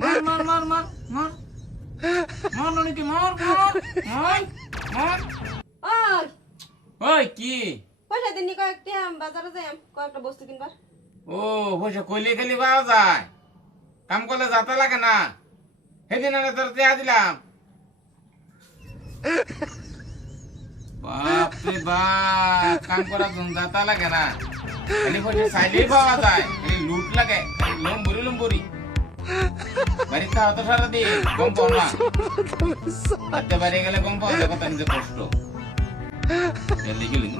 মার মার মার মার মার মার নাকি মার মার মার মার ওই ওই কি পয়সা দিননি কয়েকটা বাজারে যাই কয়েকটা বস্তু কিনবার। ও পয়সা কইলে খালি পাওয়া যায়, কাম করলে যাতা লাগে না। সেদিন আমি তোর দেয়া দিলাম। বাপরে বাপ, কাম করার জন্য যাতা লাগে না, খালি পয়সা চাইলেই পাওয়া যায়, খালি লুট লাগে, খালি লম্বুরি লম্বুরি। বাড়িতে থাকা তো সারাদিন গম পাও না, বাড়ি গেলে গম পাও যে কত নিজে কষ্ট।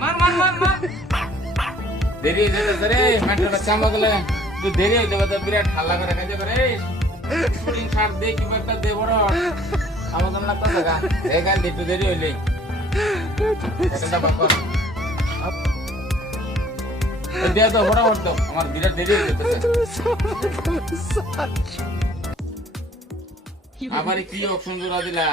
মার মার মার মার, দেরি হয়ে যেতেছে রে, মেট্রোটা চামা গেলে তুই দেরি হয়ে যাবে, তো বিরাট হাল্লা করে খাইতে পারে। শুটিং শার্ট দিয়ে কি একটা দে বড় আমাদের লাগতেছে গা, এই গাল একটু দেরি হইলে দিয়া তো ফটাফট দাও, আমার বিরাট দেরি হয়ে যেতেছে। আবার কি অপশন জোড়া দিলা?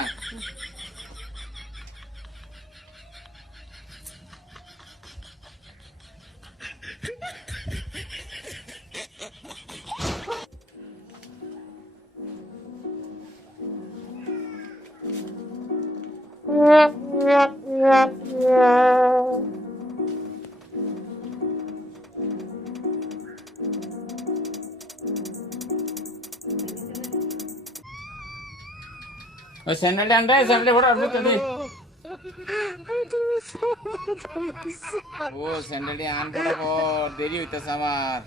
ওই স্যান্ডেলটা আনবে, স্যান্ডেল ফটো আপনি তো ও স্যান্ডেলটি আন ফটাফট, দেরি হইতেছে আমার,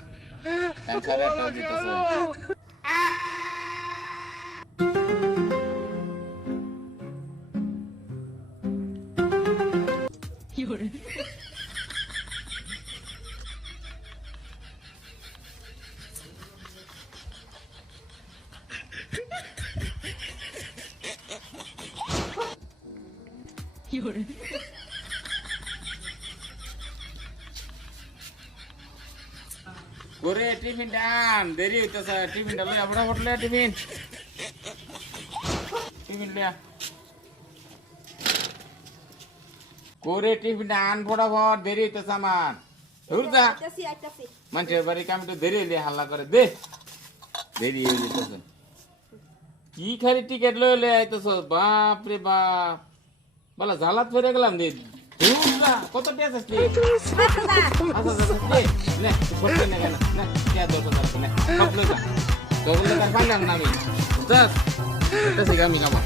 টাইম 8:30 হইতেছে। করে টিফিন আন, দেরি হইতেছে, টিফিনটা লই আমরা হোটেলে টিফিন টিফিন লিয়া করে টিফিন আন ফটাফট, দেরি হইতেছে আমার। দূর যা, আইতাছি আইতাছি। মানুষের বাড়ি কাম তো দেরি হইলে হাল্লা করে দে, দেরি হয়ে যেতেছে। কি খালি টিকিট লইলে আইতেছ, বাপ রে বাপ, বলা ঝালাত ফেরে গেলাম দে। দূর যা, কত টিয়া আছে নে নে সব নে কেন না কে দরকার আছে না সব লই যা, তো বলে তার পাইলাম না আমি, বুঝছস এটা শিখা আমি খাবো।